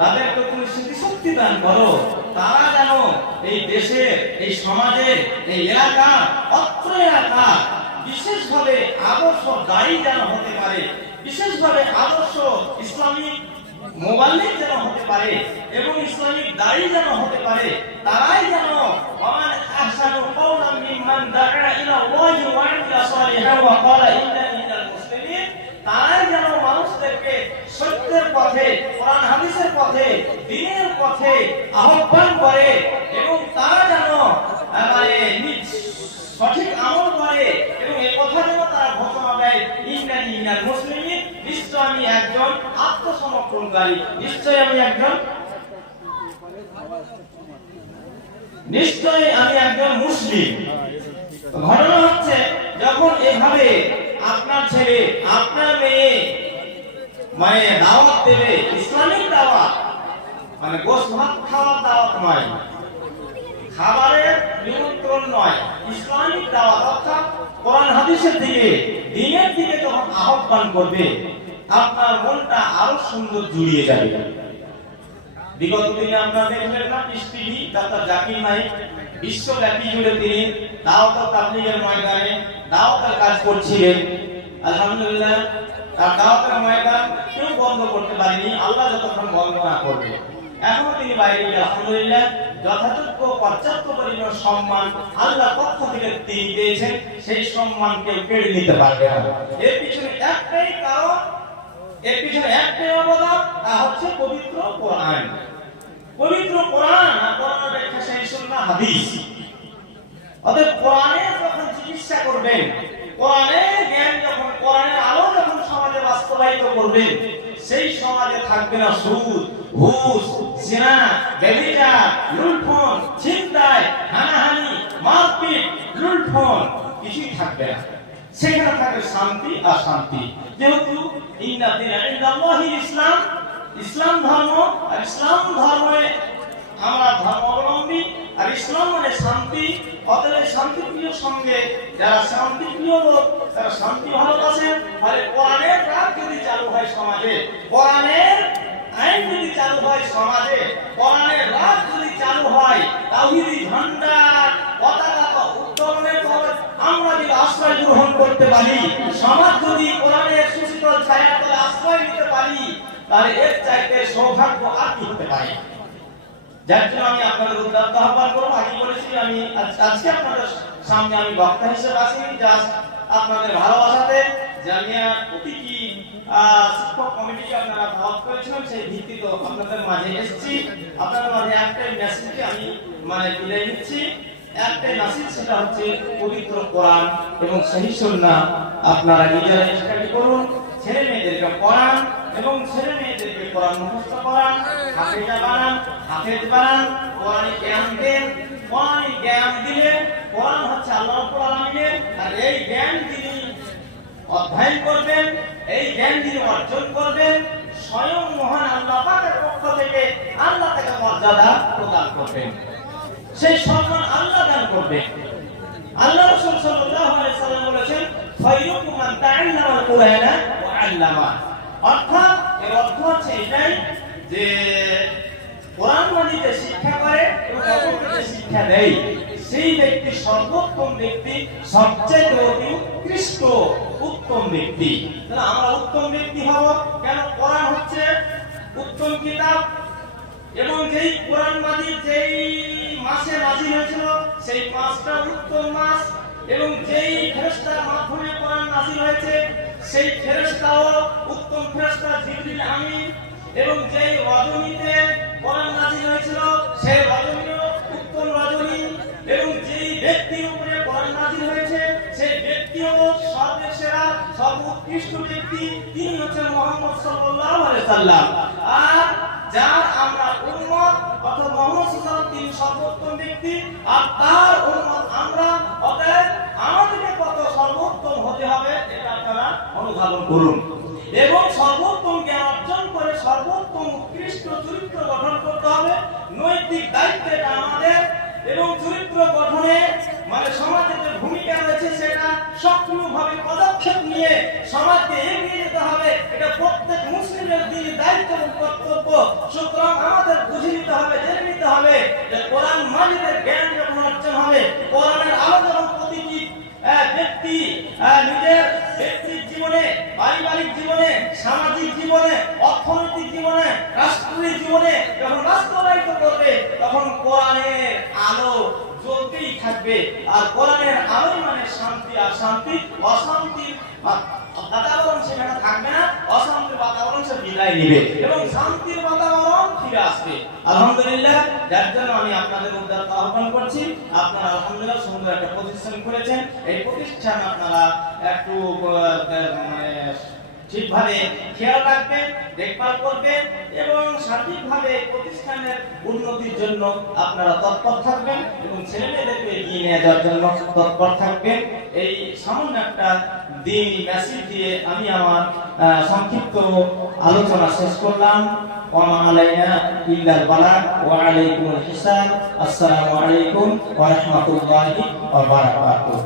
তাদেরকে তুমি স্মৃতিশক্তি দান করো, তারা যেন এই দেশের, এই সমাজের, এই এলাকা, অত্র এলাকা বিশেষভাবে আদর্শ দায়ী যেন হতে পারে, বিশেষভাবে আদর্শ ইসলামিক মোবাল্লিগ যেন হতে পারে এবং ইসলামিক দায়ী যেন হতে পারে। তারাই যেন ওয়ামান আহসানু কাওলাম মিম্মান দাআ ইলা আল্লাহি ওয়া আমিলা সালিহান ওয়া ক্বালা ইন্নানি মিনাল মুসলিমিন, তারাই যেন মানুষদেরকে সত্যের পথে, কোরআন হাদিসের পথে, দ্বীনের পথে আহ্বান করে এবং তারা যেন সঠিক আমল করে এবং এই কথা যেন তারা ঘোষণা দেয়, ইন্নানি মিনাল মুসলিমিন, নিশ্চয় আমি একজন আত্মসমর্পণকারী, নিশ্চয় আমি একজন মুসলিম। ঘটনা হচ্ছে, যখন এভাবে আপনার ছেলে, আপনার মেয়ে দাওয়াত দেবে, ইসলামিক দাওয়াত, গোশত ভাত খাওয়ার দাওয়াত নয়, খাবারের নিমন্ত্রণ নয়, ইসলামিক দাওয়াত অর্থাৎ কোরআন হাদিসের দিকে, দ্বীনের দিকে যখন আহ্বান করবে, আপনার মনটা আরো সুন্দর জুড়িয়ে যাবে। বিগত দিনে আপনারা দেখলেন না, peace TV doctor Zakir Naik বিশ্বব্যাপী জুড়ে তিনি দাওয়াত ও তাবলীগের ময়দানে দাওয়াতের কাজ করছিলেন। আলহামদুলিল্লাহ, তার দাওয়াতের ময়দান কেউ বন্ধ করতে পারেনি, আল্লাহ যতক্ষণ বন্ধ না করবে। এখনো তিনি বাইরে গিয়ে আলহামদুলিল্লাহ যথাযোগ্য পর্যাপ্ত পরিমাণ সম্মান আল্লাহর পক্ষ থেকে তিনি পেয়েছেন, সেই সম্মান কেউ কেড়ে নিতে পারবে না। এর পিছনে একটাই কারণ, এর পিছনে একটাই অবদান, তা হচ্ছে পবিত্র কোরআন। পবিত্র কোরআন আর কোরআনের ব্যাখ্যা সেই সুন্নাহ হাদিস। অতএব কোরআনের যখন চিকিৎসা করবেন, কোরআনের জ্ঞান যখন, কোরআনের আলো যখন সমাজে বাস্তবায়িত করবেন, সেই সমাজে থাকবে না সুদ, ঘুষ, জিনা, ব্যভিচার, লুণ্ঠন, ছিনতাই, হানাহানি, মারপিট, লুণ্ঠন, কিছুই থাকবে না। সেখানে থাকবে শান্তি আর শান্তি। যেহেতু ইন্না দীনা ইনদাল্লাহিল ইসলাম, ইসলাম ধর্ম, আর ইসলাম ধর্মে আমরা ধর্মাবলম্বী, আর ইসলাম মানে শান্তি। অতএব শান্তিপ্রিয় সঙ্গে যারা শান্তিপ্রিয় লোক, তারা শান্তি ভালোবাসেন, ফলে কোরআনের রাত যদি চালু হয় সমাজে, কোরআনের আইন যদি চালু হয় সমাজে, কোরআনের রাত যদি চালু হয়, তাওহীদি ঝান্ডা পতাকা উত্তোলনের পর আমরা যদি আশ্রয় গ্রহণ করতে পারি, সমাজ যদি কোরআনের সুশীতল ছায়ার তলে আশ্রয় নিতে পারি, তাহলে এর চাইতে সৌভাগ্য আর কি হতে পারে। যার জন্য আমি আপনাদের উদ্যোগ আহ্বান করবো। আগে বলেছি আমি আজকে আপনাদের সামনে আমি বক্তা হিসেবে আসিনি, জাস্ট আপনাদের ভালোবাসাতে জামিয়া প্রতিটি শিক্ষক কমিটিকে আপনারা দাওয়াত করেছিলেন, সেই ভিত্তিতে আপনাদের মাঝে এসেছি। আপনাদের মাঝে একটাই মেসেজকে আমি বিদায় দিচ্ছি। একটাই মেসেজ, সেটা হচ্ছে পবিত্র কোরআন এবং সহিহ সুন্নাহ আপনারা নিজেরা স্টাডি করুন, ছেলে মেয়েদেরকে পড়ান এবং ছেলে মেয়েদেরকে কোরআন মুখস্থ করান, হাফেজ বানান, কোরআনি জ্ঞান দেন। কোরআনি জ্ঞান দিলে, কোরআন হচ্ছে আল্লাহ রাব্বুল আলামিনের, আর এই জ্ঞান যিনি অধ্যয়ন করবেন, এই জ্ঞান যিনি অর্জন করবেন, স্বয়ং মহান আল্লাহ পাকের পক্ষ থেকে আল্লাহ তাকে মর্যাদা প্রদান করবেন, সেই সম্মান আল্লাহ দান করবেন। আল্লাহ রাসূল সাল্লাল্লাহু আলাইহি সাল্লাম বলেছেন, খায়রুকুম মান তাআল্লামাল কুরআনা ওয়া আল্লামা। অর্থাৎ এর অর্থ হচ্ছে এটাই যে কোরআন মানিতে শিক্ষা করে এবং অপরকে শিক্ষা দেয়, সেই ব্যক্তি সর্বোত্তম ব্যক্তি, সবচেয়ে অতি উৎকৃষ্ট উত্তম ব্যক্তি। তাহলে আমরা উত্তম ব্যক্তি হব কেন? কোরআন হচ্ছে উত্তম কিতাব এবং যেই কোরআন মাজিদ যেই মাসে নাযিল হয়েছিল, সেই মাসটা উত্তম মাস এবং যেই ফেরেশতার মাধ্যমে কোরআন নাযিল হয়েছে, সেই ফেরেশতাও উত্তম ফেরেশতা জিবরিল আমিন এবং যেই রজনীতে কোরআন নাযিল হয়েছিল, সেই রজনীও উত্তম রজনী এবং যেই ব্যক্তির উপরে কোরআন নাযিল হয়েছে, সেই ব্যক্তিও সর্বসেরা সর্বোৎকৃষ্ট ব্যক্তি, তিনি হচ্ছেন মুহাম্মদ সাল্লাল্লাহু আলাইহি সাল্লাম। আর যার আমরা উম্মত, অর্থাৎ মুহাম্মদ সাল্লাল্লাহু আলাইহি সাল্লাম তিনি সর্বোত্তম ব্যক্তি আর তার উম্মত আমরা। অতএব আমাদেরকে কত সর্বোত্তম হতে হবে এটা আপনারা অনুধাবন করুন এবং সর্বোত্তম জ্ঞান অর্জন করে সর্বোত্তম উৎকৃষ্ট চরিত্র গঠন করতে হবে। নৈতিক দায়িত্ব এটা আমাদের এবং চরিত্র গঠনে সমাজের যে ভূমিকা রয়েছে সেটা সক্রিয়ভাবে পদক্ষেপ পদক্ষেপ নিয়ে সমাজকে এগিয়ে যেতে হবে। এটা প্রত্যেক মুসলিমের দিনের দায়িত্ব এবং কর্তব্য। সুতরাং আমাদের বুঝে নিতে হবে, জেনে নিতে হবে যে কোরআন মাজিদের জ্ঞান যখন অর্জন হবে, কোরআনের আলো যখন প্রতিটি ব্যক্তি নিজের ব্যক্তির জীবনে, পারিবারিক জীবনে, সামাজিক জীবনে, অর্থনৈতিক জীবনে, রাষ্ট্রীয় জীবনে যখন বাস্তবায়িত করবে, তখন কোরআনের আলো জ্বলতেই থাকবে। আর কোরআনের আলো মানে শান্তি, আর শান্তি অশান্তির বাতাবরণ সেখানে থাকবে না, অশান্তির বাতাবরণ সে বিদায় নেবে এবং শান্তির বাতাবরণ ফিরে আসবে। আলহামদুলিল্লাহ, যার জন্য আমি আপনাদের উদ্যোগ আহ্বান করছি, আপনারা আলহামদুলিল্লাহ সুন্দর একটা প্রতিষ্ঠান করেছেন। এই প্রতিষ্ঠান আপনারা একটু ঠিকভাবে খেয়াল রাখবেন, দেখভাল করবেন এবং সঠিকভাবে প্রতিষ্ঠানের উন্নতির জন্য আপনারা তৎপর থাকবেন এবং ছেলেমেয়েদেরকে এগিয়ে নিয়ে যাওয়ার জন্য তৎপর থাকবেন। এই সামান্য একটা দিন মেসেজ দিয়ে আমি আমার সংক্ষিপ্ত আলোচনা শেষ করলাম। ওয়া আলাইনা ইল্লাল বালাগ ওয়া আলাইকুমুল হিসাব। আসসালামু আলাইকুম ওয়া রাহমাতুল্লাহি ওয়া বারাকাতুহু।